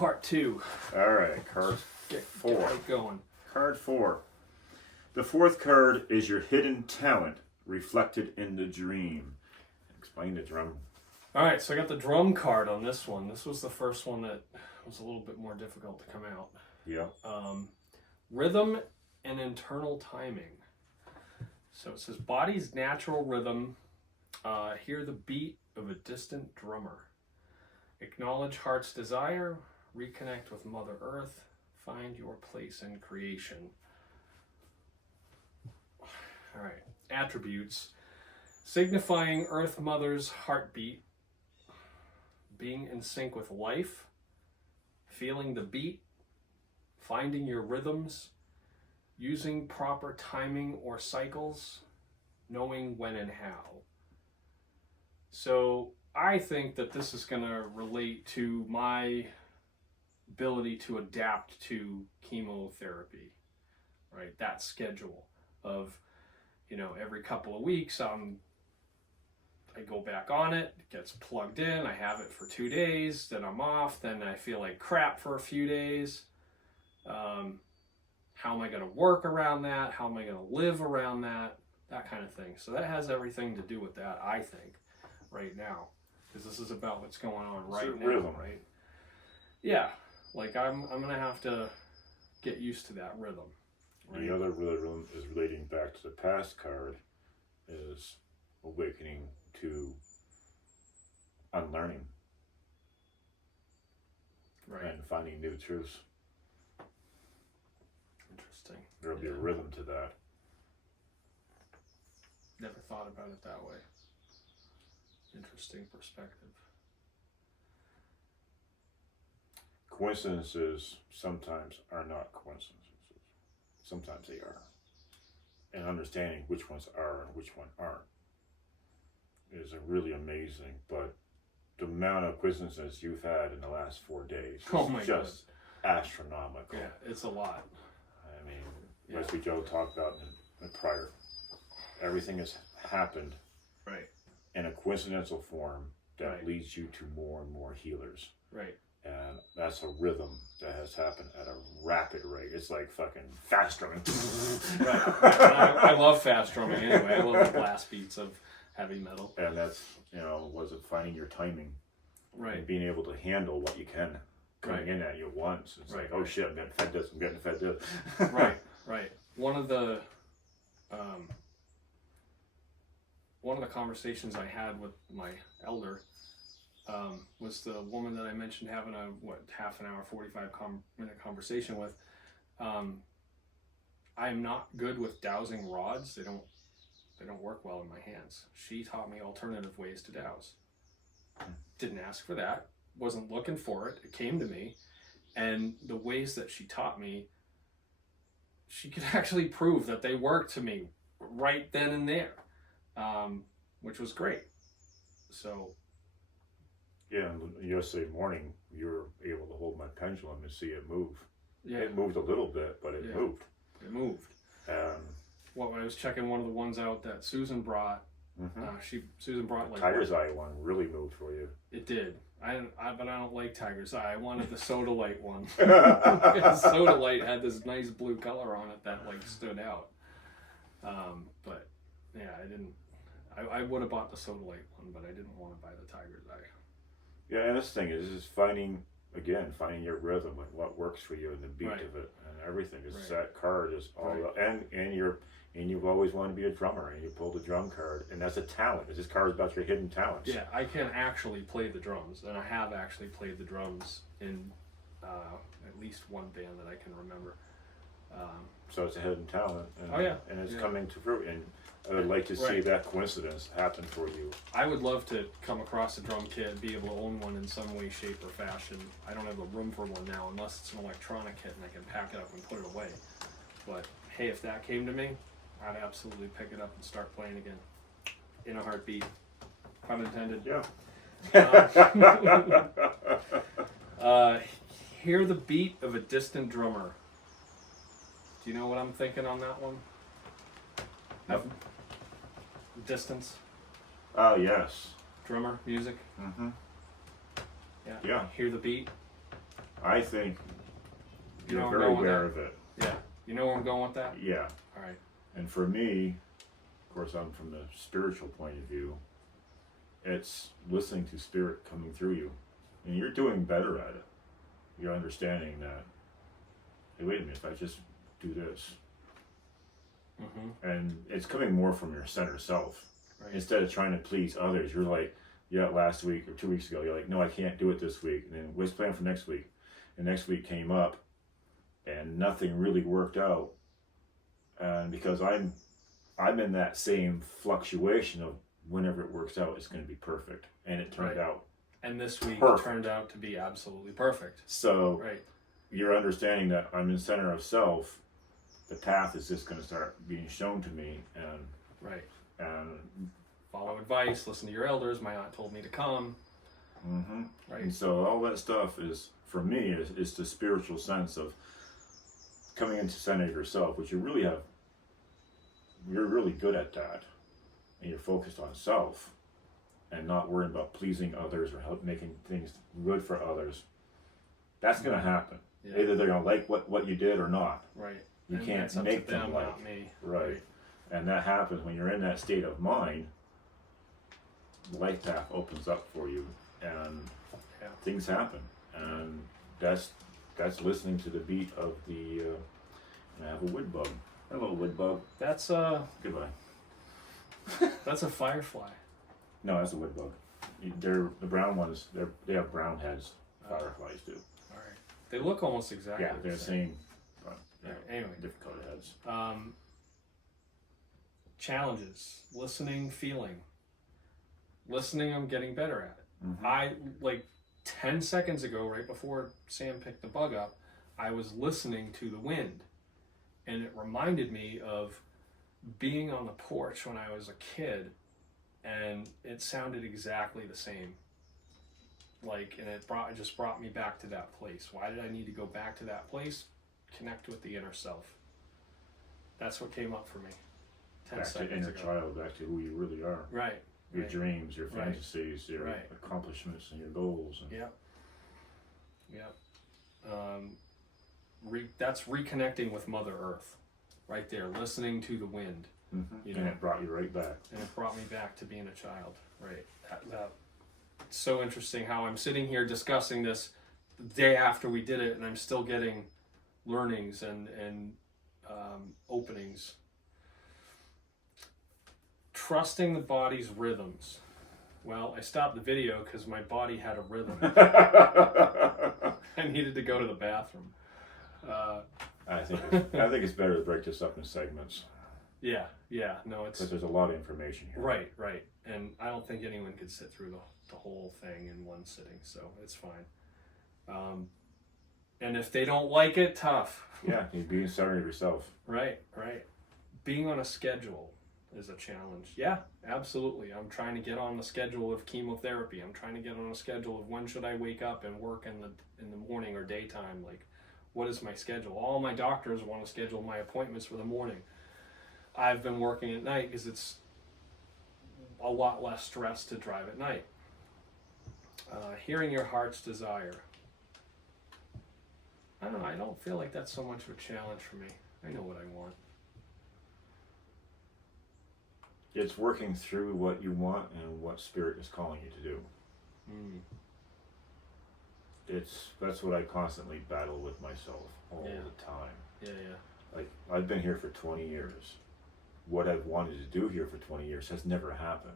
part 2. All right, card Get 4. right going. Card 4. The fourth card is your hidden talent reflected in the dream. Explain the drum. All right, so I got the drum card on this one. This was the first one that was a little bit more difficult to come out. Yeah. Rhythm and internal timing. So it says body's natural rhythm. Hear the beat of a distant drummer. Acknowledge heart's desire. Reconnect with Mother Earth. Find your place in creation. All right. Attributes. Signifying Earth Mother's heartbeat. Being in sync with life. Feeling the beat. Finding your rhythms. Using proper timing or cycles. Knowing when and how. So I think that this is going to relate to my ability to adapt to chemotherapy, right? That schedule of, every couple of weeks, I go back on it, it gets plugged in, I have it for 2 days, then I'm off, then I feel like crap for a few days. How am I going to work around that? How am I going to live around that? That kind of thing. So that has everything to do with that, I think, right now. Because this is about what's going on right now, rhythm. right? Yeah, like I'm gonna have to get used to that rhythm. Right? The other rhythm is relating back to the past card, is awakening to unlearning, Right. and finding new truths. Interesting. There'll be a rhythm to that. Never thought about it that way. Interesting perspective. Coincidences sometimes are not coincidences. Sometimes they are. And understanding which ones are and which one aren't is really amazing. But the amount of coincidences you've had in the last 4 days is just astronomical. Yeah, it's a lot. I mean, as we Joe talked about in prior, everything has happened Right. in a coincidental form that Right. leads you to more and more healers. Right. And that's a rhythm that has happened at a rapid rate. It's like fucking fast drumming. Right. I love fast drumming anyway. I love the blast beats of heavy metal. And that's, was it finding your timing? Right. And being able to handle what you can coming in at you at once. It's like, oh shit, I'm getting fed this, I'm getting fed this. Right. One of the conversations I had with my elder was the woman that I mentioned having a half an hour, 45-minute conversation with. I'm not good with dowsing rods. They don't work well in my hands. She taught me alternative ways to douse. Didn't ask for that. Wasn't looking for it. It came to me, and the ways that she taught me, she could actually prove that they worked to me right then and there, which was great. So. Yeah, yesterday morning, you were able to hold my pendulum and see it move. Yeah. It moved a little bit, but it moved. It moved. Well, I was checking one of the ones out that Susan brought. Susan brought like Tiger's Eye one really moved for you. It did. But I don't like Tiger's Eye. I wanted the Soda Light one. Soda Light had this nice blue color on it that like stood out. But yeah, I didn't. I would have bought the Soda Light one, but I didn't want to buy the Tiger's Eye. Yeah, and this thing is finding your rhythm, like what works for you and the beat of it and everything. Is that card is all and you've always wanted to be a drummer, and you pulled a drum card, and that's a talent. This card is about your hidden talents. Yeah, I can actually play the drums, and I have actually played the drums in at least one band that I can remember. So it's a hidden talent, and it's coming to fruit. And I would like to see that coincidence happen for you. I would love to come across a drum kit, be able to own one in some way, shape, or fashion. I don't have the room for one now, unless it's an electronic kit and I can pack it up and put it away. But hey, if that came to me, I'd absolutely pick it up and start playing again. In a heartbeat. Pun intended. Yeah. Hear the beat of a distant drummer. Do you know what I'm thinking on that one? No. Distance. Oh, yes. Drummer, music. Mm-hmm. Yeah. Yeah. Hear the beat. I think You know you're where I'm very going with aware that? of it. Yeah. You know where I'm going with that? Yeah. All right. And for me, of course, I'm from the spiritual point of view. It's listening to spirit coming through you, and you're doing better at it. You're understanding that. Hey, wait a minute! If I just do this, and it's coming more from your center self, Right. instead of trying to please others. You're like, yeah, last week or 2 weeks ago, you're like, no, I can't do it this week. And then what's planned for next week? And next week came up, and nothing really worked out. And because I'm in that same fluctuation of whenever it works out, it's going to be perfect, and it turned Right. out. And this week Perfect. turned out to be absolutely perfect. So Right. you're understanding that I'm in center of self. The path is just going to start being shown to me, and Right. and Follow advice. Listen to your elders. My aunt told me to come. Right. And so all that stuff is, for me, is the spiritual sense of coming into center of yourself, which you really have. You're really good at that, and you're focused on self, and not worrying about pleasing others or making things good for others. That's going to happen. Yeah. Either they're going to like what you did or not. Right. You And can't that's up make to them them, like. not me. Right. And that happens when you're in that state of mind. Life path opens up for you, and Yeah. things happen, and that's listening to the beat of the. I have a wood bug. Hello, wood bug. That's Goodbye. that's a firefly. No, that's a wood bug. They're the brown ones. They have brown heads. Fireflies do. All right. They look almost exactly. Yeah, they're the same. But, All right, anyway. different colored heads. Challenges. Listening, feeling. Listening, I'm getting better at it. Mhm. I, like 10 seconds ago, right before Sam picked the bug up, I was listening to the wind. And it reminded me of being on the porch when I was a kid, and it sounded exactly the same. Like, and it just brought me back to that place. Why did I need to go back to that place? Connect with the inner self. That's what came up for me 10 Back to seconds inner ago. child, back to who you really are. Right. Your Right. dreams, your Right. fantasies, your Right. accomplishments, and your goals. And Yep. That's reconnecting with Mother Earth, right there. Listening to the wind, you And know. it brought you right back. And it brought me back to being a child. Right. It's so interesting how I'm sitting here discussing this the day after we did it, and I'm still getting learnings and openings. Trusting the body's rhythms. Well, I stopped the video because my body had a rhythm. I needed to go to the bathroom. I think it's better to break this up in segments, Yeah. No, it's because there's a lot of information here. right. And I don't think anyone could sit through the whole thing in one sitting, so it's fine. And if they don't like it, tough. Yeah, you be in center of yourself. Right. Being on a schedule is a challenge. Yeah, absolutely. I'm trying to get on the schedule of chemotherapy. I'm trying to get on a schedule of when should I wake up and work in the morning or daytime. Like, what is my schedule? All my doctors want to schedule my appointments for the morning. I've been working at night because it's a lot less stress to drive at night. Hearing your heart's desire. I don't know. I don't feel like that's so much of a challenge for me. I know what I want. It's working through what you want and what spirit is calling you to do. That's what I constantly battle with myself all the time. Yeah. Like, I've been here for 20 years. What I've wanted to do here for 20 years has never happened.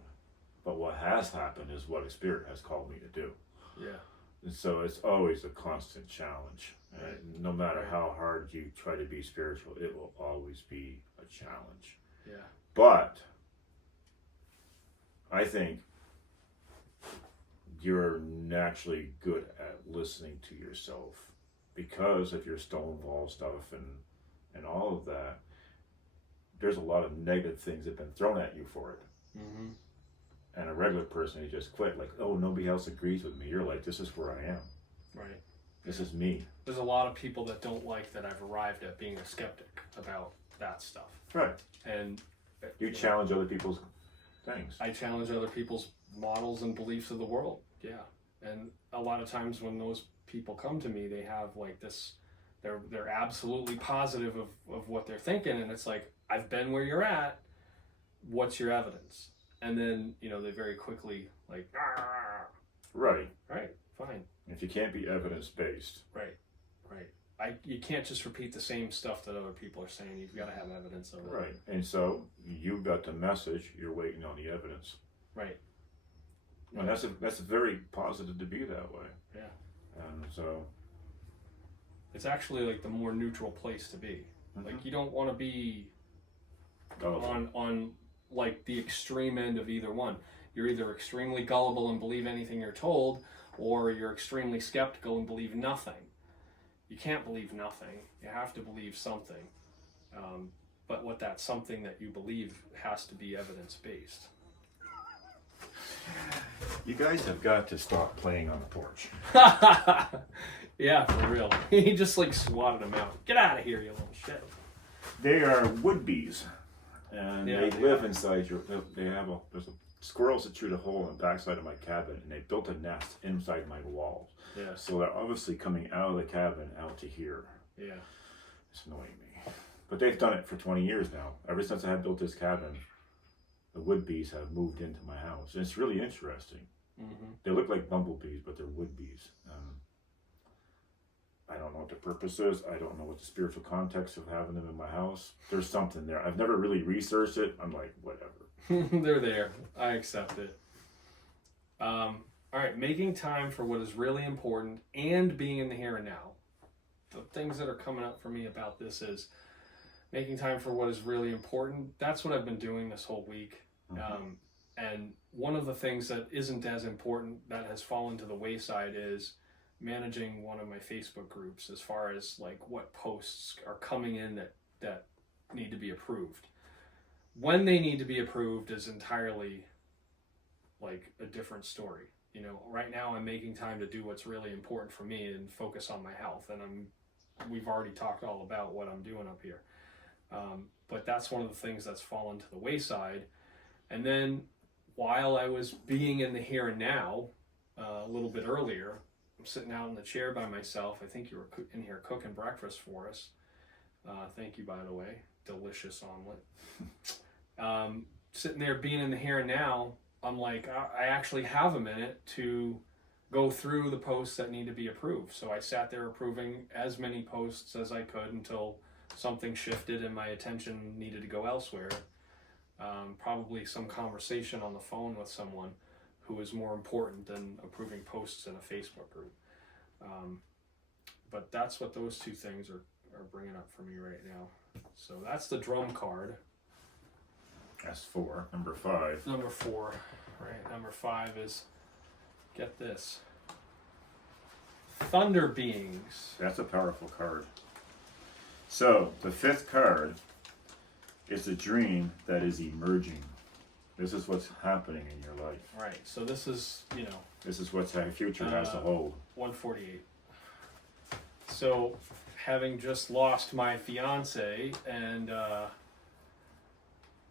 But what has happened is what a spirit has called me to do. Yeah. And so it's always a constant challenge. Right. And no matter how hard you try to be spiritual, it will always be a challenge. Yeah. But I think you're naturally good at listening to yourself because of your Stonewall stuff and all of that. There's a lot of negative things that have been thrown at you for it. And a regular person who just quit, like, oh, nobody else agrees with me. You're like, this is where I am. Right. This is me. There's a lot of people that don't like that I've arrived at being a skeptic about that stuff. Right. And You challenge other people's things. I challenge other people's models and beliefs of the world. Yeah. And a lot of times when those people come to me, they have like this, they're absolutely positive of what they're thinking, and it's like, I've been where you're at. What's your evidence? And then, you know, they very quickly like, "Ah." Right. Right, fine. If you can't be evidence-based. Right. You can't just repeat the same stuff that other people are saying. You've got to have evidence of it. Right. And so you got the message, you're waiting on the evidence. Right. And that's very positive to be that way. Yeah. And so it's actually like the more neutral place to be. Like, you don't want to be on like the extreme end of either one. You're either extremely gullible and believe anything you're told, or you're extremely skeptical and believe nothing. You can't believe nothing. You have to believe something. But what that something that you believe has to be evidence-based. you guys have got to stop playing on the porch. Yeah, for real. He just like swatted him out. Get out of here, you little shit. They are wood bees, and Yeah, they they live are. inside your. There's squirrels that chewed a hole in the backside of my cabin, and they built a nest inside my walls. Yeah. So they're obviously coming out of the cabin out to here. Yeah. It's annoying me, but they've done it for 20 years now. Ever since I had built this cabin, the wood bees have moved into my house, and it's really interesting. Mm-hmm. They look like bumblebees, but they're wood bees. I don't know what the purpose is. I don't know what the spiritual context of having them in my house. There's something there. I've never really researched it. I'm like, whatever. They're there. I accept it. All right, making time for what is really important and being in the here and now. The things that are coming up for me about this is making time for what is really important. That's what I've been doing this whole week. And one of the things that isn't as important that has fallen to the wayside is managing one of my Facebook groups as far as like what posts are coming in that need to be approved. When they need to be approved is entirely like a different story. You know, right now I'm making time to do what's really important for me and focus on my health. And we've already talked all about what I'm doing up here. But that's one of the things that's fallen to the wayside. And then while I was being in the here and now a little bit earlier, I'm sitting out in the chair by myself. I think you were in here cooking breakfast for us. Thank you, by the way. Delicious omelet. Sitting there being in the here and now, I'm like, I actually have a minute to go through the posts that need to be approved. So I sat there approving as many posts as I could until something shifted and my attention needed to go elsewhere. Probably some conversation on the phone with someone who is more important than approving posts in a Facebook group. But that's what those two things are bringing up for me right now. So that's the drum card. That's 4. Number 5. Number 4, right? Number 5 is, get this, Thunder Beings. That's a powerful card. So the 5th card is a dream that is emerging. This is what's happening in your life. Right. So this is, you know, This is what the future has to hold. 148. So, having just lost my fiance and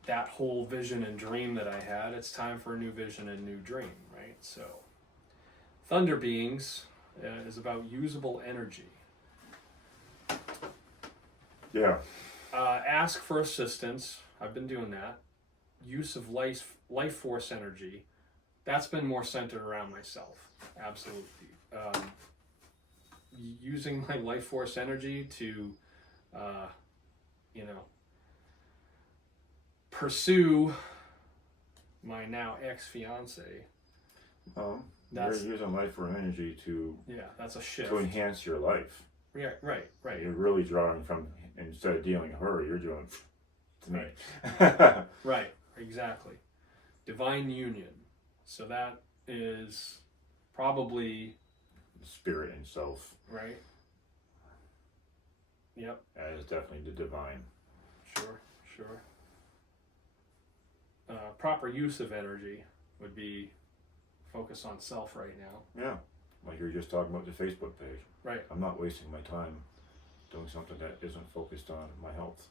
that whole vision and dream that I had, it's time for a new vision and new dream, right? So, Thunder Beings is about usable energy. Yeah. Ask for assistance. I've been doing that. Use of life force energy. That's been more centered around myself. Absolutely. Using my life force energy to, pursue my now ex-fiance. You're That's, using life for energy to that's a shift. to enhance your life. Yeah, right. You're really drawing from, instead of dealing with her, you're doing to me. Right, exactly. Divine union. So that is probably Spirit and self. right. Yep. That is definitely the divine. Sure. Proper use of energy would be focus on self right now. Yeah. Like you were just talking about the Facebook page. Right. I'm not wasting my time doing something that isn't focused on my health.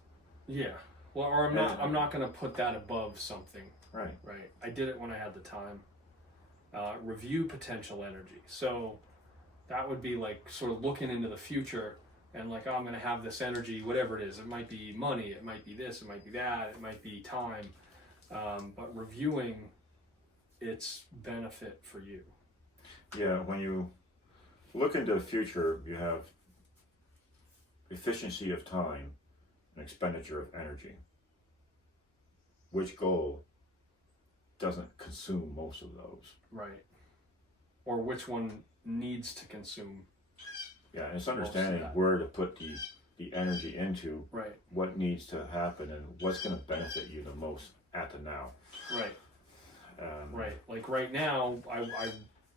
Yeah. Well, or I'm not going to put that above something. Right. Right. I did it when I had the time. Review potential energy. So That would be like sort of looking into the future and like, oh, I'm going to have this energy, whatever it is. It might be money, it might be this, it might be that, it might be time. But reviewing its benefit for you. Yeah, when you look into the future, you have efficiency of time and expenditure of energy. Which goal doesn't consume most of those? Right. Or which one needs to consume? Yeah, and it's understanding where to put the energy into, right, what needs to happen, and what's going to benefit you the most at the now. Right. Right. Like right now, I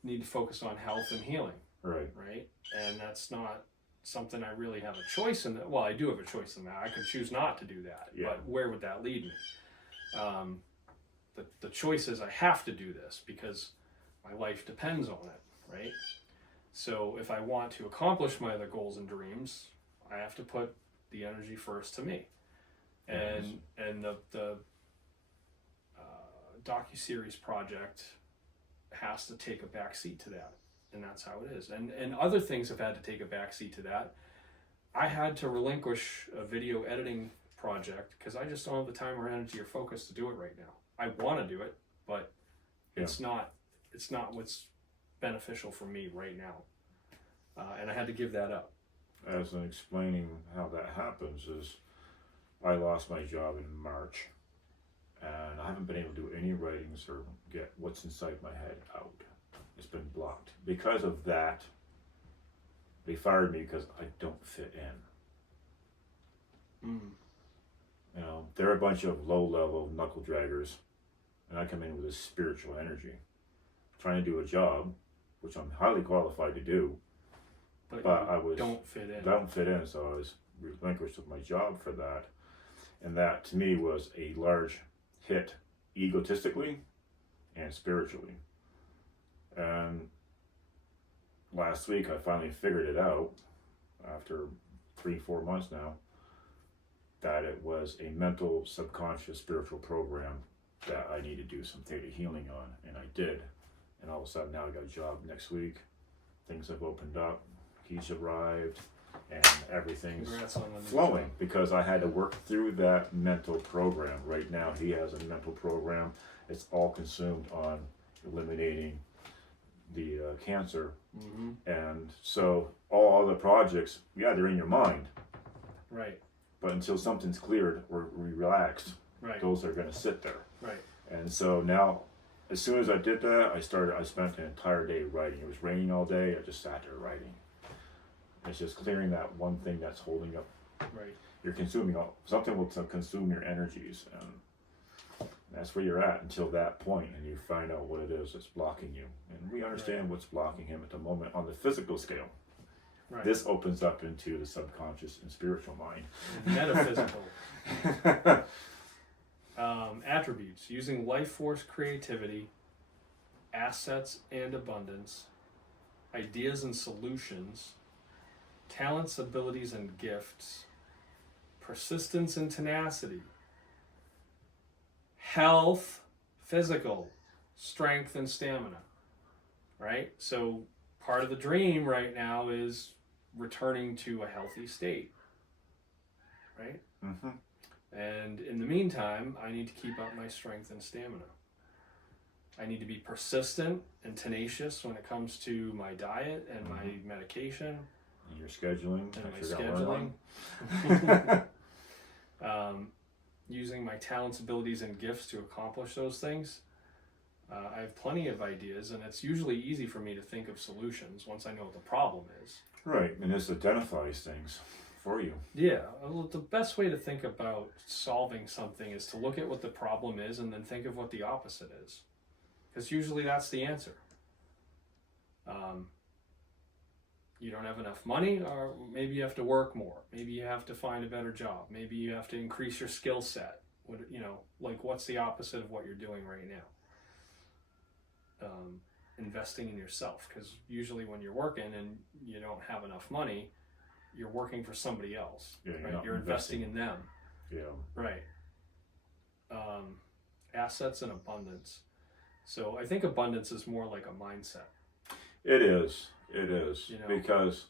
need to focus on health and healing. Right. Right. And that's not something I really have a choice in. Well, I do have a choice in that. I could choose not to do that. Yeah. But where would that lead me? The choice is I have to do this because my life depends on it. Right. So if I want to accomplish my other goals and dreams, I have to put the energy first to me. And the docuseries project has to take a back seat to that, and that's how it is. And other things have had to take a back seat to that. I had to relinquish a video editing project because I just don't have the time or energy or focus to do it right now. I want to do it, but it's not what's beneficial for me right now, and I had to give that up. As in explaining how that happens is, I lost my job in March, and I haven't been able to do any writings or get what's inside my head out. It's been blocked. Because of that, they fired me because I don't fit in. You know, they're a bunch of low-level knuckle draggers, and I come in with a spiritual energy, trying to do a job, which I'm highly qualified to do, but I don't fit in. Don't fit in, so I was relinquished with my job for that. And that, to me, was a large hit egotistically and spiritually. And last week, I finally figured it out, after 3-4 months now, that it was a mental, subconscious, spiritual program that I need to do some theta healing on, and I did. And all of a sudden, now I got a job next week. Things have opened up. Keys arrived. And everything's flowing because I had to work through that mental program. Right now, he has a mental program. It's all consumed on eliminating the cancer. And so all other projects, they're in your mind. Right. But until something's cleared or relaxed, those are going to sit there. Right. And so now, as soon as I did that, I spent an entire day writing. It was raining all day. I just sat there writing. It's just clearing that one thing that's holding up. Right. You're consuming something will consume your energies, and that's where you're at until that point, and you find out what it is that's blocking you. And we understand what's blocking him at the moment on the physical scale. Right. This opens up into the subconscious and spiritual mind. Metaphysical. Attributes: using life force, creativity, assets and abundance, ideas and solutions, talents, abilities, and gifts, persistence and tenacity, health, physical, strength, and stamina. Right? So part of the dream right now is returning to a healthy state. Right? And in the meantime, I need to keep up my strength and stamina. I need to be persistent and tenacious when it comes to my diet and my medication. And your scheduling. And my scheduling. Using my talents, abilities, and gifts to accomplish those things. I have plenty of ideas, and it's usually easy for me to think of solutions once I know what the problem is. Right, and this identifies things for you. Yeah, well, the best way to think about solving something is to look at what the problem is and then think of what the opposite is. Because usually that's the answer. You don't have enough money, or maybe you have to work more. Maybe you have to find a better job. Maybe you have to increase your skill set. What's the opposite of what you're doing right now? Investing in yourself, because usually when you're working and you don't have enough money, you're working for somebody else. Yeah, right? You're investing in them. Yeah. Right. Assets and abundance. So I think abundance is more like a mindset. It is. It is, You know? because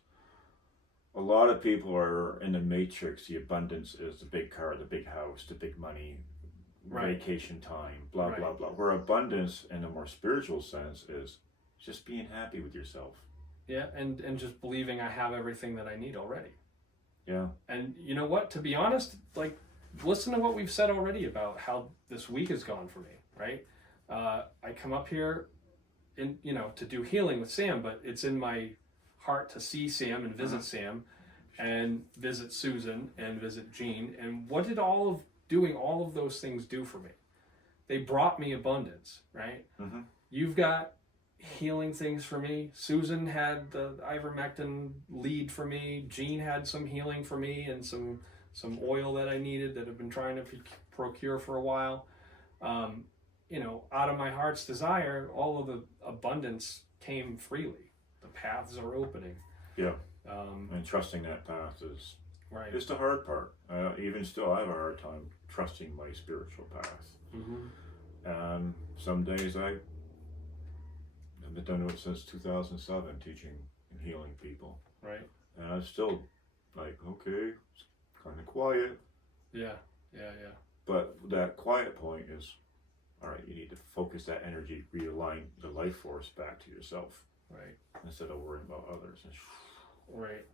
a lot of people are in the matrix. The abundance is the big car, the big house, the big money, Right. vacation time, blah, Right. blah, blah. Where abundance in a more spiritual sense is just being happy with yourself. Yeah, and just believing I have everything that I need already. Yeah. And you know what? To be honest, like, listen to what we've said already about how this week has gone for me, right? I come up here to do healing with Sam, but it's in my heart to see Sam and visit Sam and visit Susan and visit Jean. And what did doing all of those things do for me? They brought me abundance, right? Mm-hmm. You've got healing things for me. Susan had the ivermectin lead for me. Jean had some healing for me and some oil that I needed that I've been trying to procure for a while. Out of my heart's desire, all of the abundance came freely. The paths are opening. Yeah. And trusting that path is right. It's the hard part. Even still, I have a hard time trusting my spiritual path. And some days I've been doing it since 2007, teaching and healing people. Right. And I'm still like, okay, it's kind of quiet. Yeah. But that quiet point is, all right, you need to focus that energy, realign the life force back to yourself. Right. Instead of worrying about others. Right.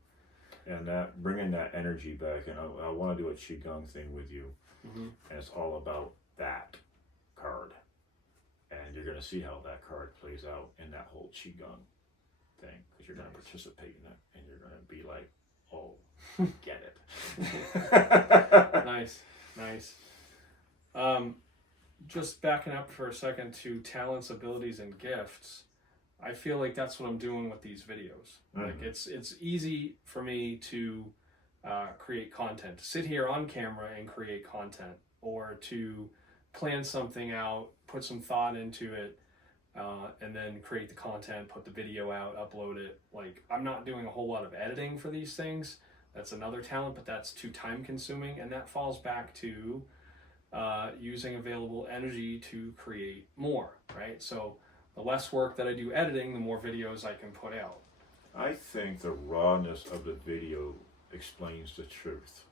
And that bringing that energy back, and I want to do a qigong thing with you, and it's all about that card, and you're going to see how that card plays out in that whole qigong thing, because you're going to participate in it, and you're going to be like, oh, get it. Nice. Just backing up for a second to talents, abilities, and gifts. I feel like that's what I'm doing with these videos. Like it's easy for me to create content, to sit here on camera and create content, or to plan something out, put some thought into it, and then create the content, put the video out, upload it. Like, I'm not doing a whole lot of editing for these things. That's another talent, but that's too time consuming, and that falls back to using available energy to create more, right? So the less work that I do editing, the more videos I can put out. I think the rawness of the video explains the truth.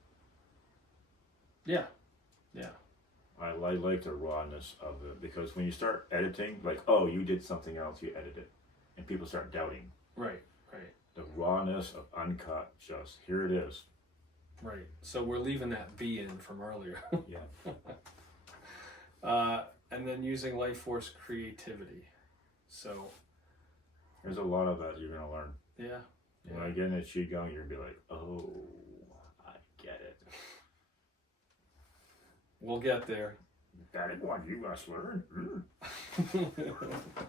Yeah. I like the rawness of it, because when you start editing, like, oh, you did something else, you edited, and people start doubting. Right. The rawness of uncut, just here it is. Right. So we're leaving that B in from earlier. Yeah. And then using life force creativity. So there's a lot of that you're gonna learn. Yeah. When I get into qigong, you're gonna be like, oh, I get it. We'll get there. That is what you must learn.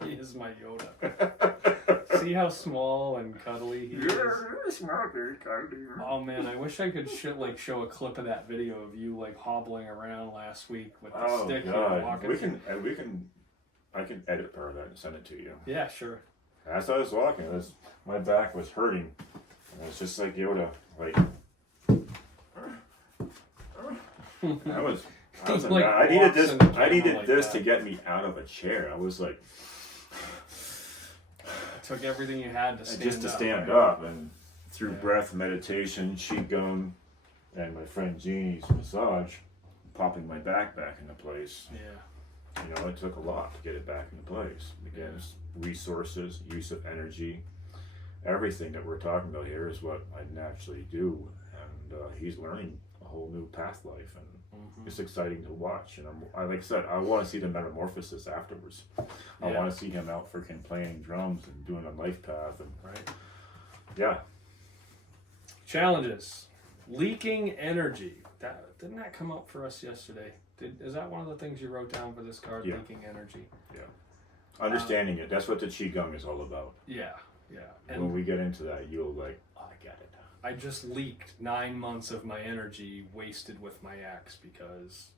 He is my Yoda. See how small and cuddly he is? Oh man, I wish I could show a clip of that video of you like hobbling around last week with the stick and walking. I can edit part of that and send it to you. Yeah, sure. As I was walking, my back was hurting. And it's just like Yoda, like. I needed this to get me out of a chair. I was like, it took everything you had to stand up, and through breath meditation, qigong, and my friend Jeannie's massage, popping my back into place. Yeah. It took a lot to get it back into place. Again, it's resources, use of energy, everything that we're talking about here is what I naturally do, and he's learning a whole new path life, and it's exciting to watch. And like I said, I want to see the metamorphosis afterwards. I want to see him out freaking playing drums and doing a life path, and yeah. Challenges, leaking energy. Didn't that come up for us yesterday? Is that one of the things you wrote down for this card? Yeah. Leaking energy. Yeah. Understanding it. That's what the qigong is all about. Yeah. And when we get into that, you'll like, oh, I get it. I just leaked 9 months of my energy wasted with my ex because,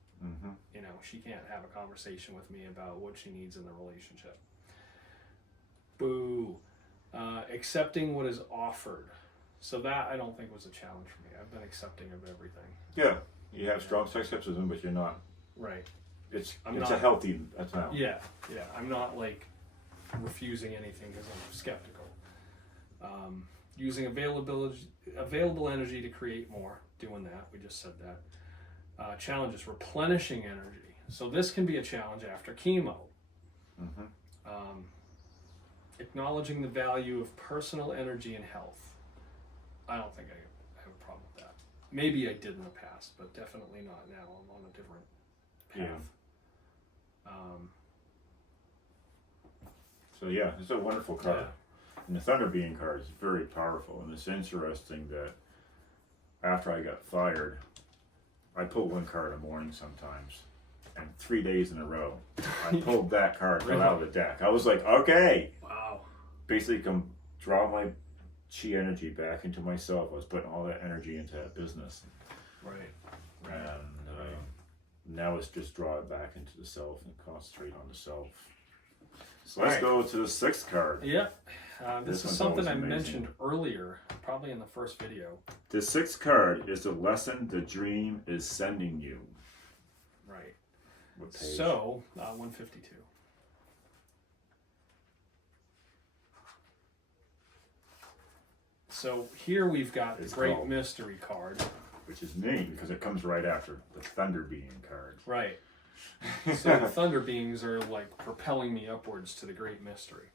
she can't have a conversation with me about what she needs in the relationship. Boo. Accepting what is offered. So that I don't think was a challenge for me. I've been accepting of everything. Yeah. You have strong skepticism, but you're not. Right. It's a healthy amount. Yeah. I'm not like refusing anything because I'm skeptical. Using available energy to create more. Doing that. We just said that. Challenges, replenishing energy. So this can be a challenge after chemo. Acknowledging the value of personal energy and health. I don't think I have a problem with that. Maybe I did in the past, but definitely not now. I'm on a different path. So yeah, it's a wonderful card. Yeah. And the Thunder Being card is very powerful. And it's interesting that after I got fired, I pull one card a morning sometimes. And 3 days in a row, I pulled that card right out of the deck. I was like, okay. Wow. Basically, come draw my chi energy back into myself. I was putting all that energy into that business. Right. And now it's just draw it back into the self and concentrate on the self. So let's go to the 6th card. Yeah. This is something I amazing. Mentioned earlier, probably in the first video. The 6th card is the lesson the dream is sending you. Right. What page? So, 152. So here we've got the Great Mystery card. Which is neat because it comes right after the Thunder Being card. Right. So the Thunder Beings are like propelling me upwards to the Great Mystery,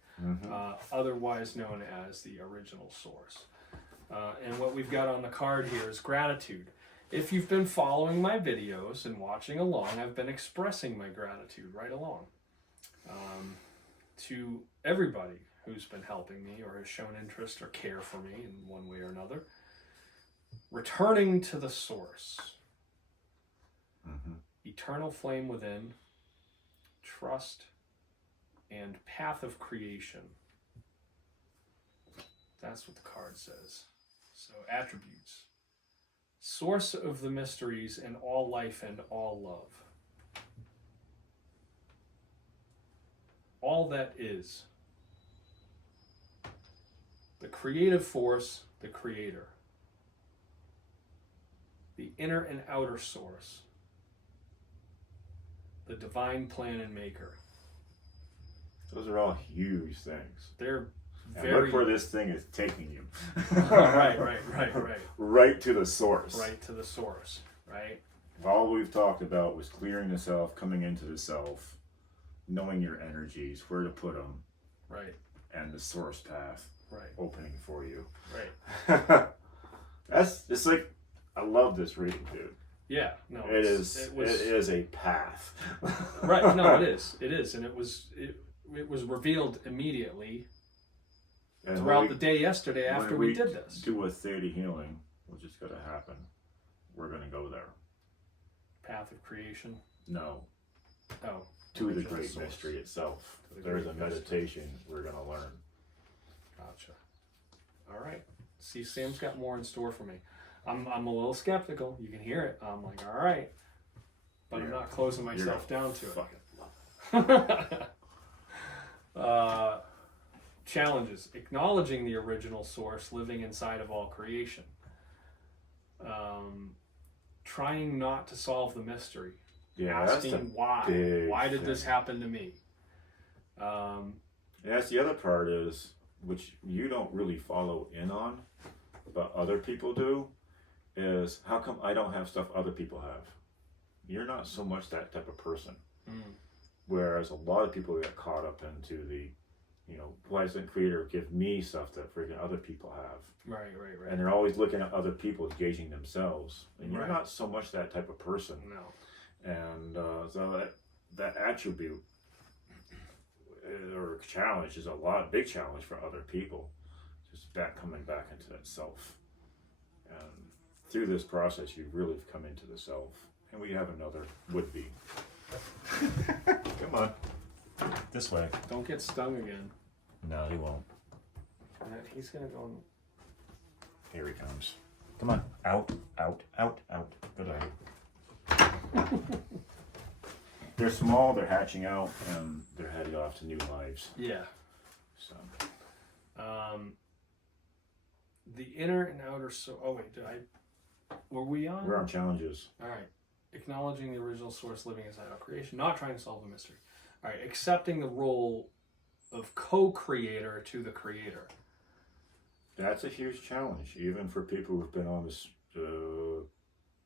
otherwise known as the original source. And what we've got on the card here is gratitude. If you've been following my videos and watching along, I've been expressing my gratitude right along to everybody who's been helping me or has shown interest or care for me in one way or another. Returning to the source. Eternal flame within, trust, and path of creation. That's what the card says. So, attributes. Source of the mysteries and all life and all love. All that is. The creative force, the creator. The inner and outer source. The divine plan and maker. Those are all huge things. They're and very... look where this thing is taking you. Right. Right to the source. Right to the source, right? All we've talked about was clearing the self, coming into the self, knowing your energies, where to put them. Right. And the source path. Right. Opening for you. Right. It's like, I love this reading, dude. Yeah, no, it is a path. Right, no, it is, and it was revealed immediately throughout the day yesterday after we did this. Do a theta healing, which is going to happen. We're going to go there. Path of creation. No. Oh. To the Great Mystery itself. There's a meditation we're going to learn. Gotcha. All right. See, Sam's got more in store for me. I'm a little skeptical. You can hear it. I'm like, all right. But I'm not closing myself down to it. Challenges. Acknowledging the original source living inside of all creation. Trying not to solve the mystery. Yeah, asking why. Why did this happen to me? That's the other part is, which you don't really follow in on, but other people do, is how come I don't have stuff other people have? You're not so much that type of person. Whereas a lot of people get caught up into the, why doesn't creator give me stuff that freaking other people have? Right. And they're always looking at other people, gauging themselves. And you're not so much that type of person. No. And so that attribute or challenge is a big challenge for other people. Just coming back into that self. And through this process, you really have come into the self. And we have another would-be. Come on. This way. Don't get stung again. No, he won't. He's going to go... Here he comes. Come on. Out. Good eye. They're small, they're hatching out, and they're headed off to new lives. Yeah. So. The inner and outer soul... Oh, wait, were we on? We're on challenges. All right. Acknowledging the original source living inside all creation. Not trying to solve the mystery. All right. Accepting the role of co-creator to the creator. That's a huge challenge, even for people who've been on this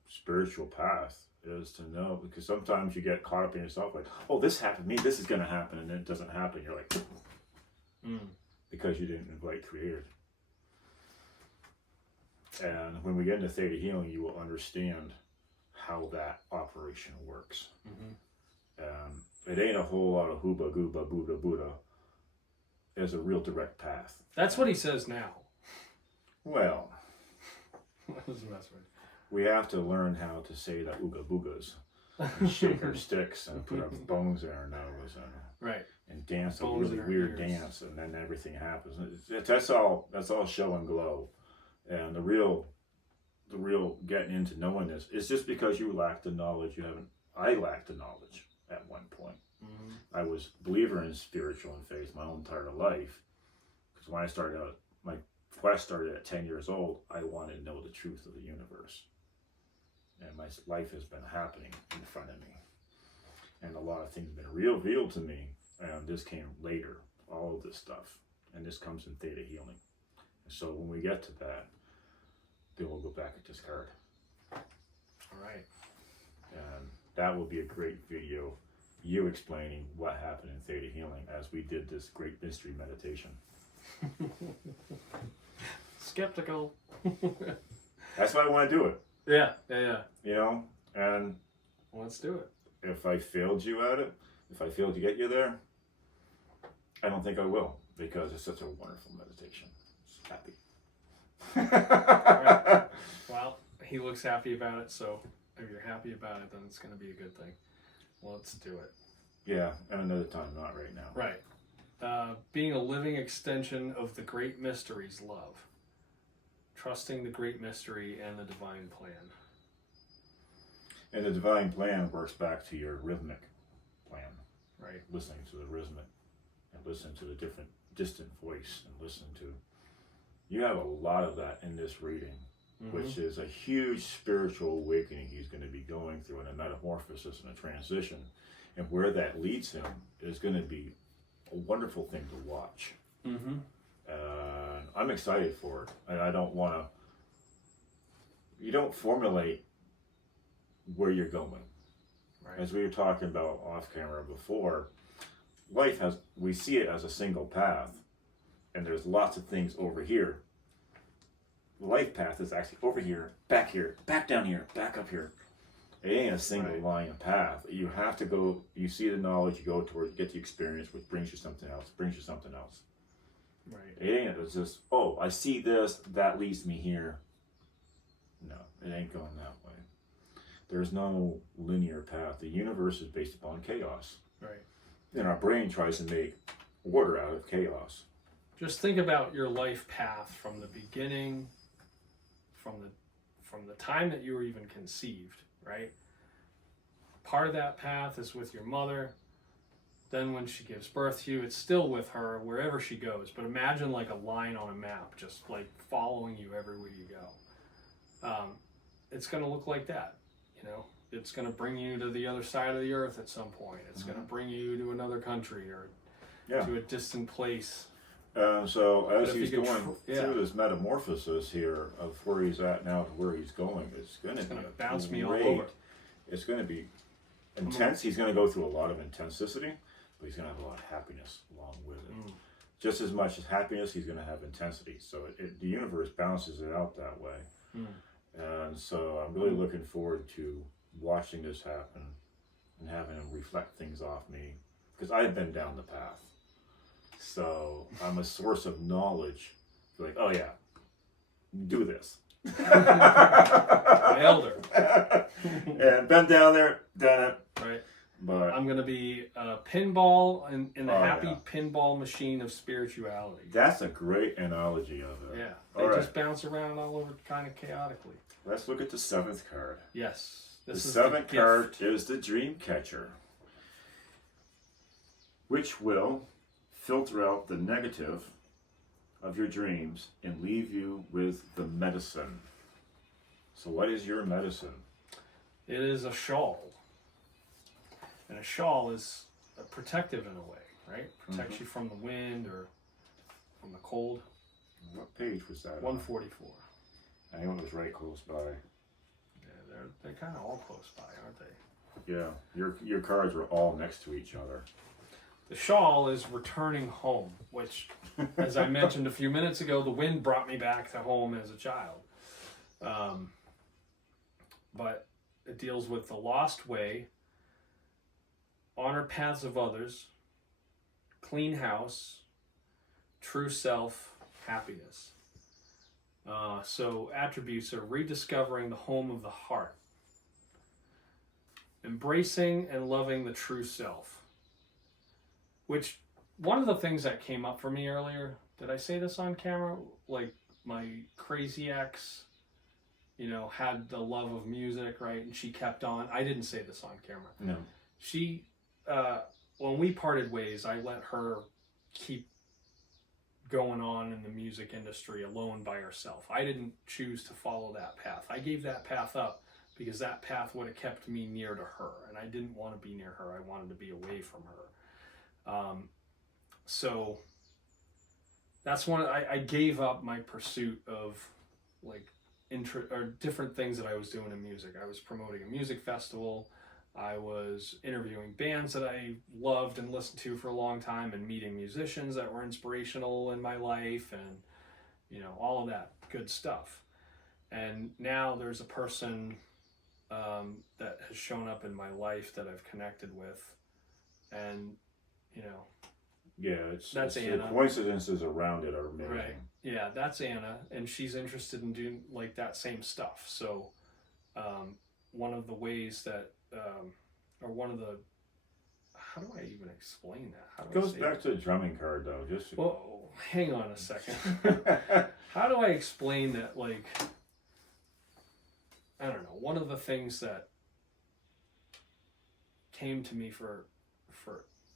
spiritual path, is to know, because sometimes you get caught up in yourself, like, oh, this happened to me, this is going to happen, and then it doesn't happen. You're like, because you didn't invite Creator. And when we get into theta healing, you will understand how that operation works. It ain't a whole lot of hooba gooba Buddha Buddha. There's a real direct path. That's what he says now. Well, we have to learn how to say the ooga boogas and shake our sticks and put our bones in our nose and dance a really weird dance, and then everything happens. That's all show and glow. And the real getting into knowing this is just because you lack the knowledge. I lacked the knowledge at one point. I was a believer in spiritual and faith my whole entire life, because when I started out, my quest started at 10 years old. I wanted to know the truth of the universe, and my life has been happening in front of me, and a lot of things have been revealed to me, and this came later, all of this stuff, and this comes in theta healing. And so when we get to that, then we'll go back at this card. All right. And that will be a great video, you explaining what happened in theta healing as we did this great mystery meditation. Skeptical. That's why I want to do it. Yeah. You know, and let's do it. If I failed you at it, if I failed to get you there, I don't think I will, because it's such a wonderful meditation. It's happy. Right. Well, he looks happy about it, so if you're happy about it, then it's going to be a good thing. Well, let's do it. Yeah, and another time, not right now. Right. Being a living extension of the great mysteries, love. Trusting the great mystery and the divine plan. And the divine plan works back to your rhythmic plan. Right. Listening to the rhythmic, and listen to the different distant voice, and listen to... You have a lot of that in this reading, which is a huge spiritual awakening he's going to be going through, in a metamorphosis and a transition. And where that leads him is going to be a wonderful thing to watch. I'm excited for it. And I don't want to... You don't formulate where you're going. Right. As we were talking about off camera before, life has... We see it as a single path. And there's lots of things over here. The life path is actually over here, back down here, back up here. It ain't a single line of path. You have to go, you see the knowledge, you go towards, get the experience, which brings you something else, Right. It ain't, it's just, oh, I see this, that leads me here. No, it ain't going that way. There's no linear path. The universe is based upon chaos. Right. And our brain tries to make order out of chaos. Just think about your life path from the beginning, from the time that you were even conceived, right? Part of that path is with your mother. Then when she gives birth to you, it's still with her wherever she goes. But imagine like a line on a map, just like following you everywhere you go. It's going to look like that, you know? It's going to bring you to the other side of the earth at some point. It's going to bring you to another country or to a distant place. So as he's going through this metamorphosis here of where he's at now to where he's going, it's going to bounce me all over. It's going to be intense. He's going to go through a lot of intensity, but he's going to have a lot of happiness along with it. Just as much as happiness, he's going to have intensity. So the universe balances it out that way. And so I'm really looking forward to watching this happen and having him reflect things off me, because I've been down the path. So I'm a source of knowledge. Like, oh yeah, do this. My elder. And been down there, done it. Right. But I'm gonna be a pinball in the happy pinball machine of spirituality. That's a great analogy of it. Yeah. They just bounce around all over kind of chaotically. Let's look at the 7th card. Yes. The 7th card is the Dream Catcher, which will filter out the negative of your dreams and leave you with the medicine. So what is your medicine? It is a shawl. And a shawl is protective in a way, right? Protects you from the wind or from the cold. What page was that? 144. I know it was right close by. Yeah, they're kind of all close by, aren't they? Yeah, your cards were all next to each other. The shawl is returning home, which, as I mentioned a few minutes ago, the wind brought me back to home as a child. But it deals with the lost way, honor paths of others, clean house, true self, happiness. So attributes are rediscovering the home of the heart, embracing and loving the true self. Which, one of the things that came up for me earlier, did I say this on camera? Like, my crazy ex, had the love of music, right? And she kept on. I didn't say this on camera. No. She, when we parted ways, I let her keep going on in the music industry alone by herself. I didn't choose to follow that path. I gave that path up because that path would have kept me near to her, and I didn't want to be near her. I wanted to be away from her. So that's one. I gave up my pursuit of like different things that I was doing in music. I was promoting a music festival. I was interviewing bands that I loved and listened to for a long time, and meeting musicians that were inspirational in my life, and all of that good stuff. And now there's a person that has shown up in my life that I've connected with, and yeah, that's the Anna. coincidences around it are amazing. Right. Yeah, that's Anna, and she's interested in doing like that same stuff. So, one of the ways that, or one of the, how do I even explain that? How do Goes back to the drumming card though. Well, hang on a second. How do I explain that? Like, I don't know. One of the things that came to me for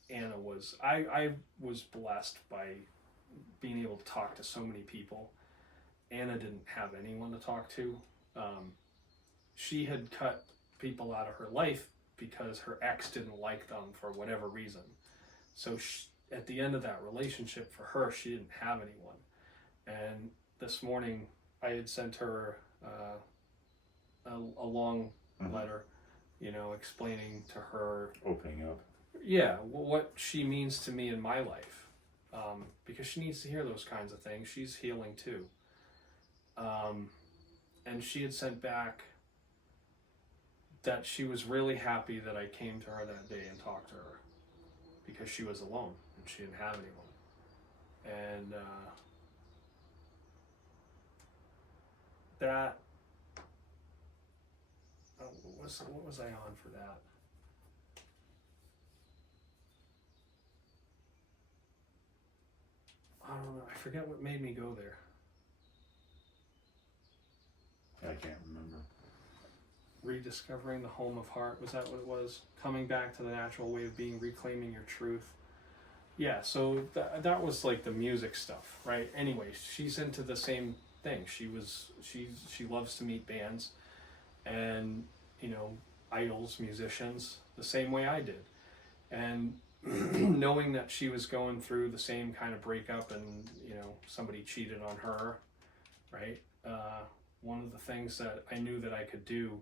Anna was I was blessed by being able to talk to so many people. Anna didn't have anyone to talk to. She had cut people out of her life because her ex didn't like them for whatever reason. So at the end of that relationship, for her, she didn't have anyone. And this morning, I had sent her a long letter, explaining to her, opening up. Yeah, what she means to me in my life, because she needs to hear those kinds of things. She's healing too. And she had sent back that she was really happy that I came to her that day and talked to her, because she was alone and she didn't have anyone. And that, what was I on for that? I don't know. I forget what made me go there. I can't remember. Rediscovering the home of heart. Was that what it was? Coming back to the natural way of being, reclaiming your truth. Yeah, so that was like the music stuff, right? Anyway, she's into the same thing. She loves to meet bands and, idols, musicians, the same way I did. And knowing that she was going through the same kind of breakup and, somebody cheated on her, right? One of the things that I knew that I could do,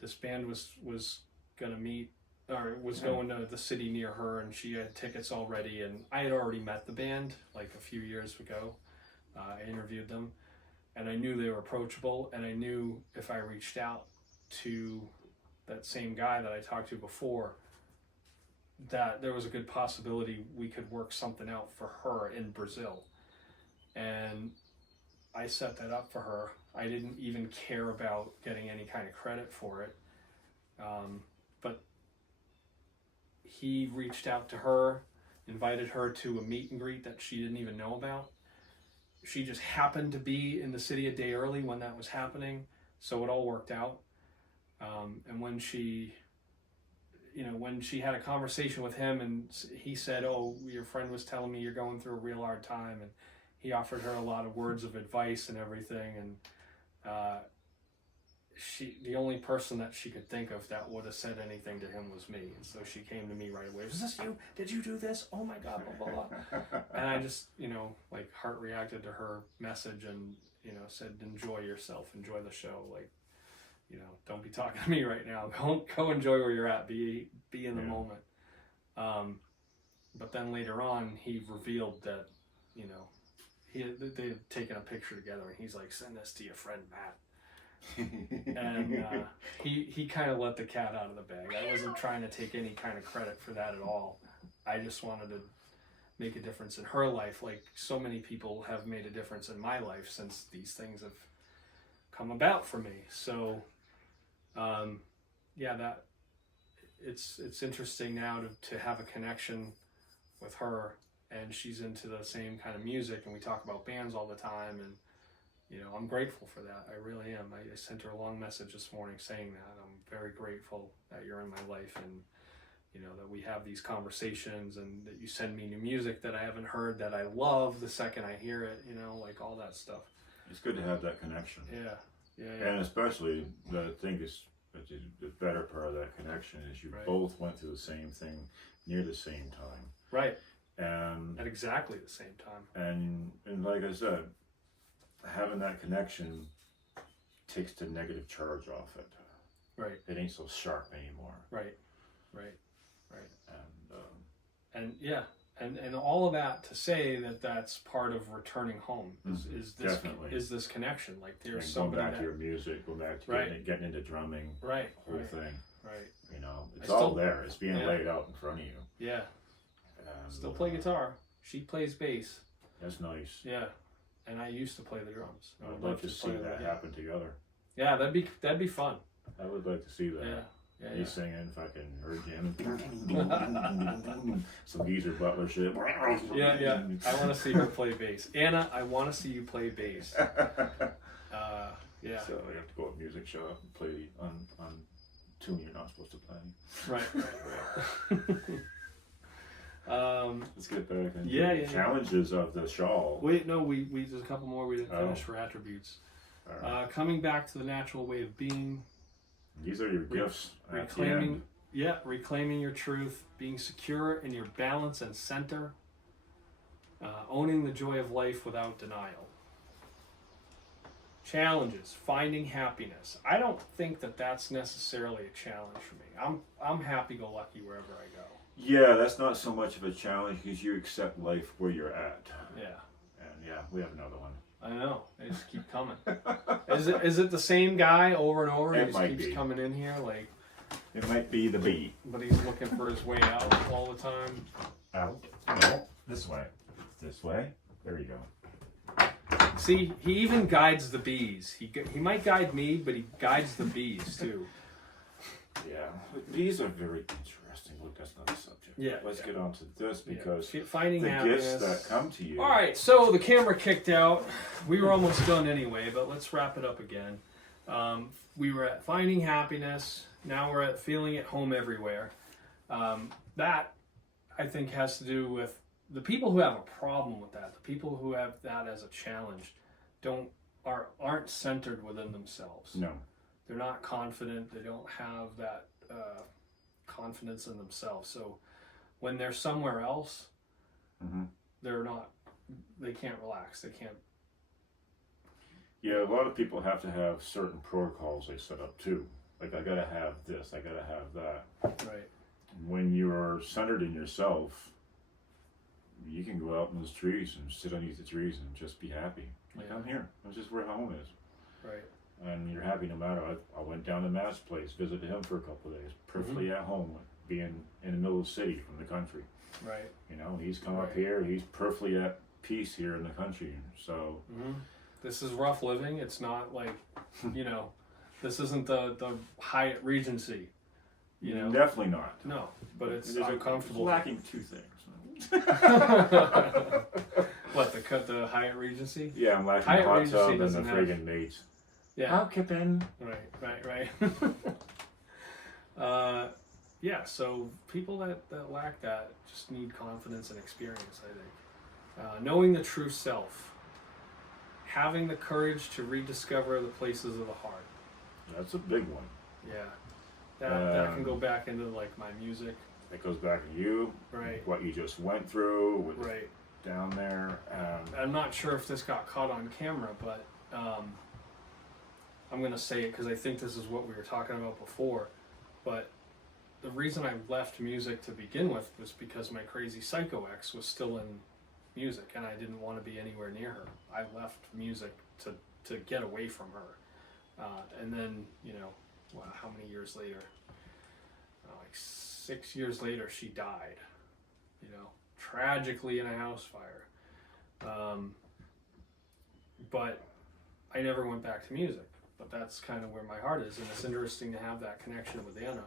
this band was going to meet, or was going to the city near her, and she had tickets already, and I had already met the band like a few years ago. I interviewed them, and I knew they were approachable, and I knew if I reached out to that same guy that I talked to before, that there was a good possibility we could work something out for her in Brazil. And I set that up for her. I didn't even care about getting any kind of credit for it. But he reached out to her, invited her to a meet and greet that she didn't even know about. She just happened to be in the city a day early when that was happening, so it all worked out. And when she had a conversation with him and he said, "Oh, your friend was telling me you're going through a real hard time," and he offered her a lot of words of advice and everything, and the only person that she could think of that would have said anything to him was me. And so she came to me right away. "Was this you? Did you do this? Oh my God, blah, blah, blah." And I just, like heart reacted to her message and, you know, said, enjoy yourself, enjoy the show. Like, you know, don't be talking to me right now. Go enjoy where you're at. Be in the moment. But then later on, he revealed that, you know, they had taken a picture together, and he's like, send this to your friend Matt. And he kind of let the cat out of the bag. I wasn't trying to take any kind of credit for that at all. I just wanted to make a difference in her life, like so many people have made a difference in my life since these things have come about for me. So yeah, that it's interesting now to have a connection with her, and she's into the same kind of music, and we talk about bands all the time, and you know, I'm grateful for that. I really am. I sent her a long message this morning saying that I'm very grateful that you're in my life, and you know, that we have these conversations, and that you send me new music that I haven't heard that I love the second I hear it, you know, like all that stuff. It's good to have that connection. Yeah. And especially, the thing is, the better part of that connection is you both went through the same thing near the same time. Right. And at exactly the same time. And like I said, having that connection takes the negative charge off it. Right. It ain't so sharp anymore. Right. And yeah, and all of that to say that that's part of returning home is this connection. Like there's somebody going back to your music, going back to getting into drumming, the whole thing. Right. You know, it's all there. It's being laid out in front of you. Yeah. Still play guitar. She plays bass. That's nice. Yeah. And I used to play the drums. I'd like to see that happen together. Yeah, that'd be fun. I would like to see that. Yeah. You singing fucking her jamming. Some Geezer Butler shit. Yeah. I want to see her play bass. Anna, I want to see you play bass. Yeah. So I have to go to a music shop and play on tune you're not supposed to play. Right. Let's get back into challenges of the shawl. Wait, no, we there's a couple more we didn't finish for attributes. Right. Coming back to the natural way of being. These are your gifts. Reclaiming your truth, being secure in your balance and center, owning the joy of life without denial. Challenges, finding happiness. I don't think that that's necessarily a challenge for me. I'm happy-go-lucky wherever I go. Yeah, that's not so much of a challenge because you accept life where you're at. Yeah. And we have another one. I know. They just keep coming. Is it the same guy over and over? He just keeps coming in here like. It might be the bee. But he's looking for his way out all the time. Out? No, this way. This way. There you go. See, he even guides the bees. He might guide me, but he guides the bees too. Yeah, bees are very interesting. Look, that's not a subject. Yeah. Let's get on to this because finding the happiness. gifts that come to you. All right, so the camera kicked out. We were almost done anyway, but let's wrap it up again. We were at finding happiness. Now we're at feeling at home everywhere. That, I think, has to do with the people who have a problem with that. The people who have that as a challenge aren't centered within themselves. No. They're not confident. They don't have that confidence in themselves. So when they're somewhere else, they can't relax. They can't. Yeah, a lot of people have to have certain protocols they set up too. Like, I gotta have this, I gotta have that. Right. When you're centered in yourself, you can go out in those trees and sit underneath the trees and just be happy. Like, I'm here. That's just where home is. Right. And you're happy no matter. I went down to Matt's place, visited him for a couple of days, perfectly at home, being in the middle of the city from the country. Right. You know, he's come up here, he's perfectly at peace here in the country. So this is rough living. It's not like, you know, this isn't the Hyatt Regency. You know, definitely not. No, but it's uncomfortable. Lacking two things. What, the Hyatt Regency? Yeah, I'm lacking Hyatt the hot Regency tub and the doesn't have- friggin' mates. Yeah. I'll kip in. Right. Yeah, so people that lack that just need confidence and experience, I think. Knowing the true self. Having the courage to rediscover the places of the heart. That's a big one. Yeah. That can go back into like my music. It goes back to you. Right. What you just went through. Right. Down there. I'm not sure if this got caught on camera, but I'm going to say it because I think this is what we were talking about before. But the reason I left music to begin with was because my crazy psycho ex was still in music, and I didn't want to be anywhere near her. I left music to get away from her. And then, you know, wow, how many years later? Like 6 years later, she died, you know, tragically in a house fire. But I never went back to music. But that's kind of where my heart is, and it's interesting to have that connection with Anna.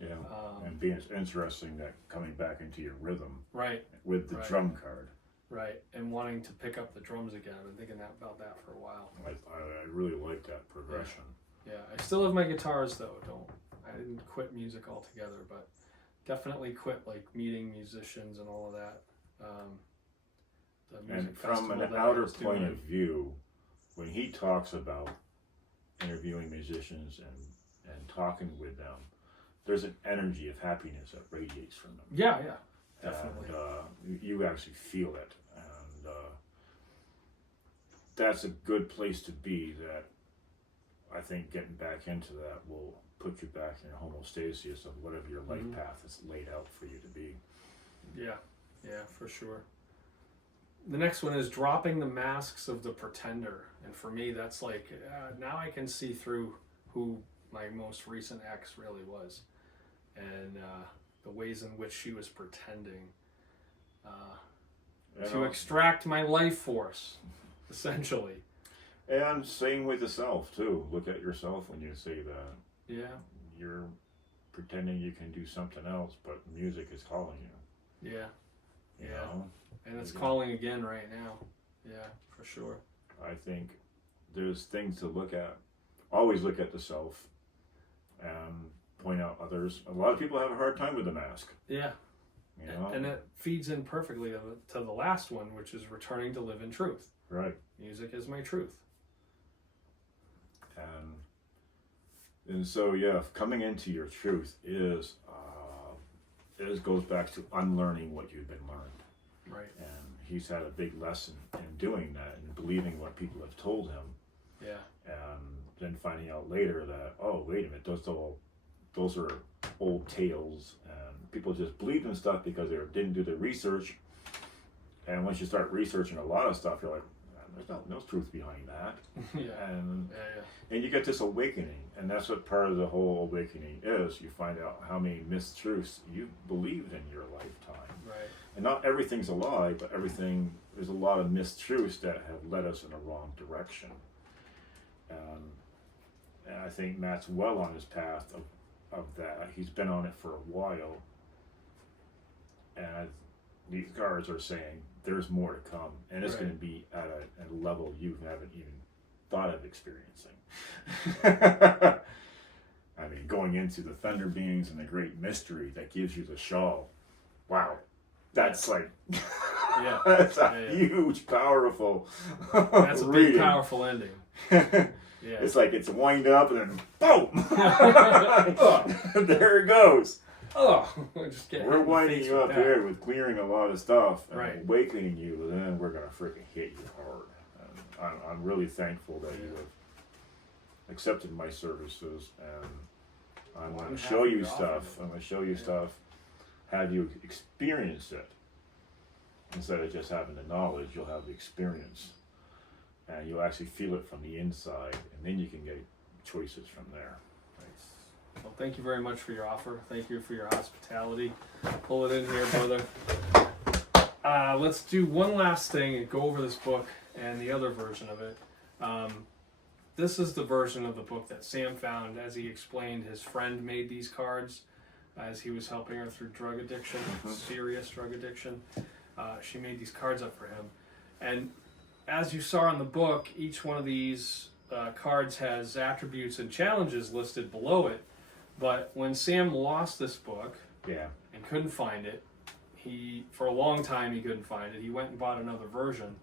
Yeah, and being interesting that coming back into your rhythm, right, with the drum card, right, and wanting to pick up the drums again. I've been thinking about that for a while. I really like that progression. Yeah, I still have my guitars though. I didn't quit music altogether, but definitely quit like meeting musicians and all of that. The music and from an festival outer point of view, when he talks about interviewing musicians and talking with them, there's an energy of happiness that radiates from them. Yeah, definitely. And you actually feel it, and that's a good place to be. That I think getting back into that will put you back in homeostasis of whatever your life path is laid out for you to be. Yeah, for sure. The next one is dropping the masks of the pretender. And for me, that's like, now I can see through who my most recent ex really was. And the ways in which she was pretending to extract my life force, essentially. And same with the self, too. Look at yourself when you say that. Yeah. You're pretending you can do something else, but music is calling you. Yeah. You know? And it's calling again right now. Yeah, for sure. I think there's things to look at. Always look at the self and point out others. A lot of people have a hard time with the mask. Yeah. You know? And it feeds in perfectly to the last one, which is returning to live in truth. Right. Music is my truth. And so, yeah, coming into your truth is goes back to unlearning what you've been learned. Right. And he's had a big lesson in doing that and believing what people have told him. Yeah. And then finding out later that, oh, wait a minute, those are old tales, and people just believed in stuff because they didn't do the research. And once you start researching a lot of stuff, you're like, there's no truth behind that. Yeah. And you get this awakening, and that's what part of the whole awakening is. You find out how many mistruths you believed in your lifetime. Right. And not everything's a lie, but there's a lot of mistruths that have led us in a wrong direction. And I think Matt's well on his path of that. He's been on it for a while. And these cards are saying there's more to come. And it's going to be at a level you haven't even thought of experiencing. I mean, going into the thunder beings and the great mystery that gives you the shawl. Wow. That's like, that's a huge, powerful That's a reading. big, powerful ending. Yeah. It's like it's wind up and then boom! There it goes. Oh, just we're winding you up here with clearing a lot of stuff and awakening you, and then we're going to freaking hit you hard. And I'm really thankful that you have accepted my services, and I'm going to show you stuff. I'm going to show you stuff, have you experience it. Instead of just having the knowledge, you'll have the experience. And you'll actually feel it from the inside, and then you can get choices from there. Nice. Well, thank you very much for your offer. Thank you for your hospitality. Pull it in here, brother. Let's do one last thing and go over this book and the other version of it. This is the version of the book that Sam found. As he explained, his friend made these cards as he was helping her through drug addiction, serious drug addiction. She made these cards up for him. And as you saw in the book, each one of these cards has attributes and challenges listed below it. But when Sam lost this book and couldn't find it, for a long time he couldn't find it. He went and bought another version.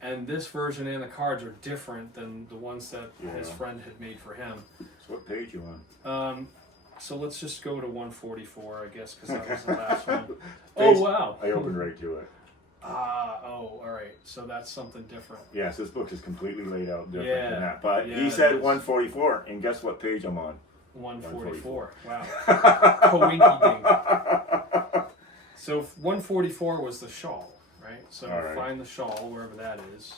And this version and the cards are different than the ones that his friend had made for him. So what page you on? So let's just go to 144, I guess, because that was the last one. Oh, wow. I opened right to it. All right. So that's something different. Yes, this book is completely laid out different Yeah, than that. But yeah, he it said is. 144, and guess what page I'm on? 144. Wow. Coinky dink. So 144 was the shawl, right? So All right. find the shawl wherever that is.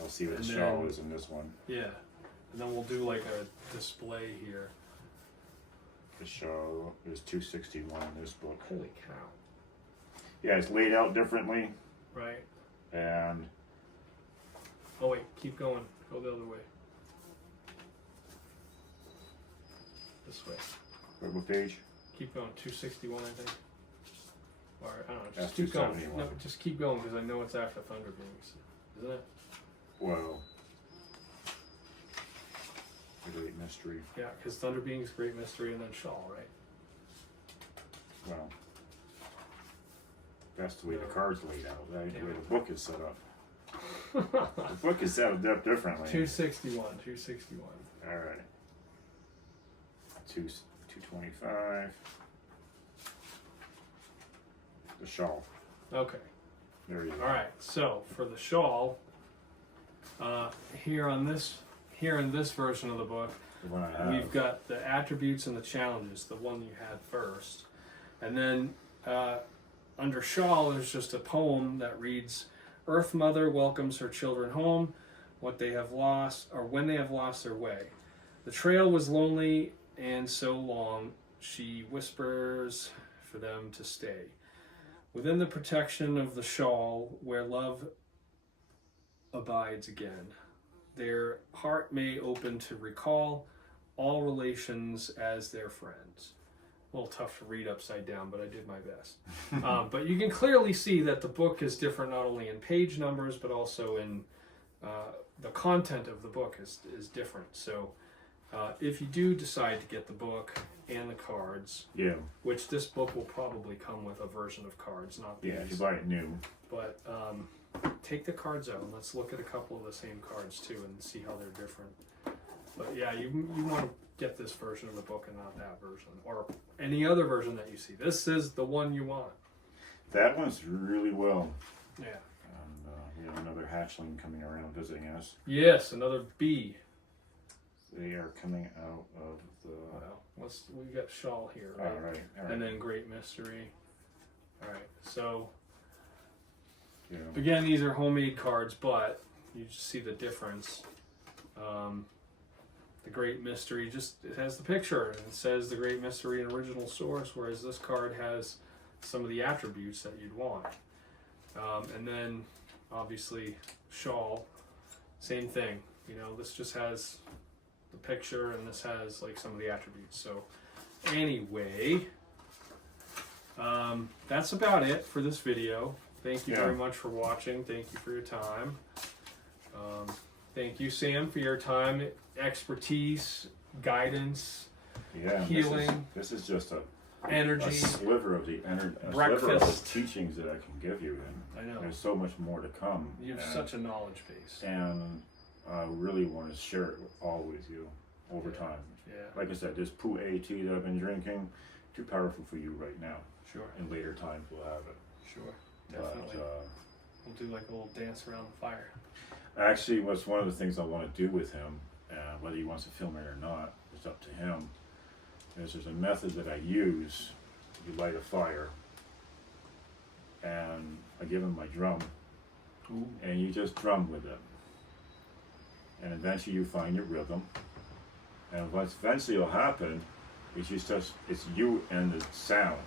I'll see what And the shawl then- is in this one. Yeah. And then we'll do like a display here. The shawl is 261 in this book. Holy cow. Yeah, it's laid out differently, Right. and Oh wait, keep going. Go the other way. This way. what page? Keep going. 261, I think. Or I don't know. That's Just keep going. 271. No, just keep going because I know it's after Thunder Beams, isn't it? Well, the Great Mystery. Yeah, because Thunder Beams, Great Mystery, and then Shawl, right? Well, that's the way the No. card's laid out. That's the Damn way it. the book is set up. The book is set up differently. 261. 261. All right. 225. The shawl. Okay. There you go. All right. So for the shawl, here in this version of the book, The one I have. we've got the attributes and the challenges, the one you had first, and then under shawl there's just a poem that reads, "Earth Mother welcomes her children home, what they have lost, or when they have lost their way. The trail was lonely and so long, she whispers for them to stay. Within the protection of the shawl, where love abides again, their heart may open to recall all relations as their friends." A little tough to read upside down, but I did my best. But you can clearly see that the book is different not only in page numbers, but also in the content of the book is different. So if you do decide to get the book and the cards, Yeah. which this book will probably come with a version of cards, not these. Yeah, if you buy it new. But take the cards out and let's look at a couple of the same cards too and see how they're different. But yeah, you want to get this version of the book and not that version or any other version that you see. This is the one you want. That one's really well. Yeah. And we have another hatchling coming around visiting us. Yes, another B. They are coming out of the. Well, we got Shawl here, right? All right. And then Great Mystery. All right. So Yeah. again, these are homemade cards, but you just see the difference. The Great Mystery it has the picture and it says the Great Mystery and original source, whereas this card has some of the attributes that you'd want. And then obviously Shawl, same thing. You know, this just has the picture and this has like some of the attributes. So anyway, that's about it for this video. Thank you very much for watching. Thank you for your time. Thank you, Sam, for your time, expertise, guidance, healing. This is just a energy, sliver of the breakfast teachings that I can give you, and I know. there's so much more to come. You have such a knowledge base. And I really want to share it all with you over time. Yeah. Like I said, this Poo A tea that I've been drinking, too powerful for you right now. Sure. In later times we'll have it. Sure. Definitely. But, we'll do like a little dance around the fire. actually, what's one of the things I want to do with him, whether he wants to film it or not, it's up to him, is there's a method that I use. You light a fire, and I give him my drum, Ooh. and you just drum with it. And eventually you find your rhythm. And what's eventually will happen is it's you and the sound.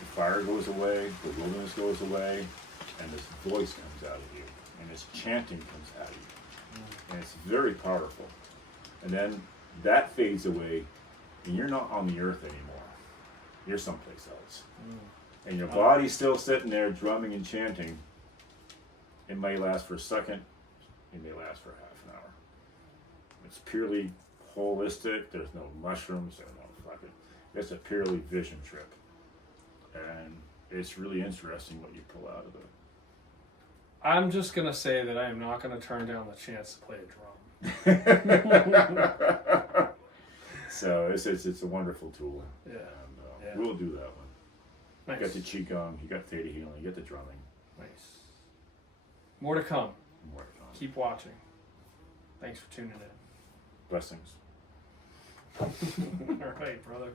The fire goes away, the wilderness goes away, and this voice comes out of you, and this chanting comes out of you. And it's very powerful. And then that fades away, and you're not on the earth anymore. You're someplace else. And your body's still sitting there drumming and chanting. It may last for a second, it may last for half an hour. It's purely holistic, there's no mushrooms, there's no fucking, it's a purely vision trip. And it's really interesting what you pull out of it. I'm just going to say that I am not going to turn down the chance to play a drum. So it's a wonderful tool. Yeah. And we'll do that one. Nice. You got the Qigong, you got Theta Healing, you got the drumming. Nice. More to come. More to come. Keep watching. Thanks for tuning in. Blessings. All right, brother.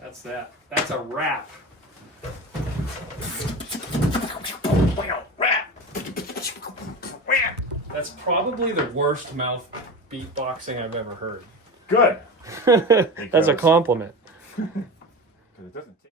That's that. That's a wrap. That's probably the worst mouth beatboxing I've ever heard. Good. That's a compliment. Because it doesn't take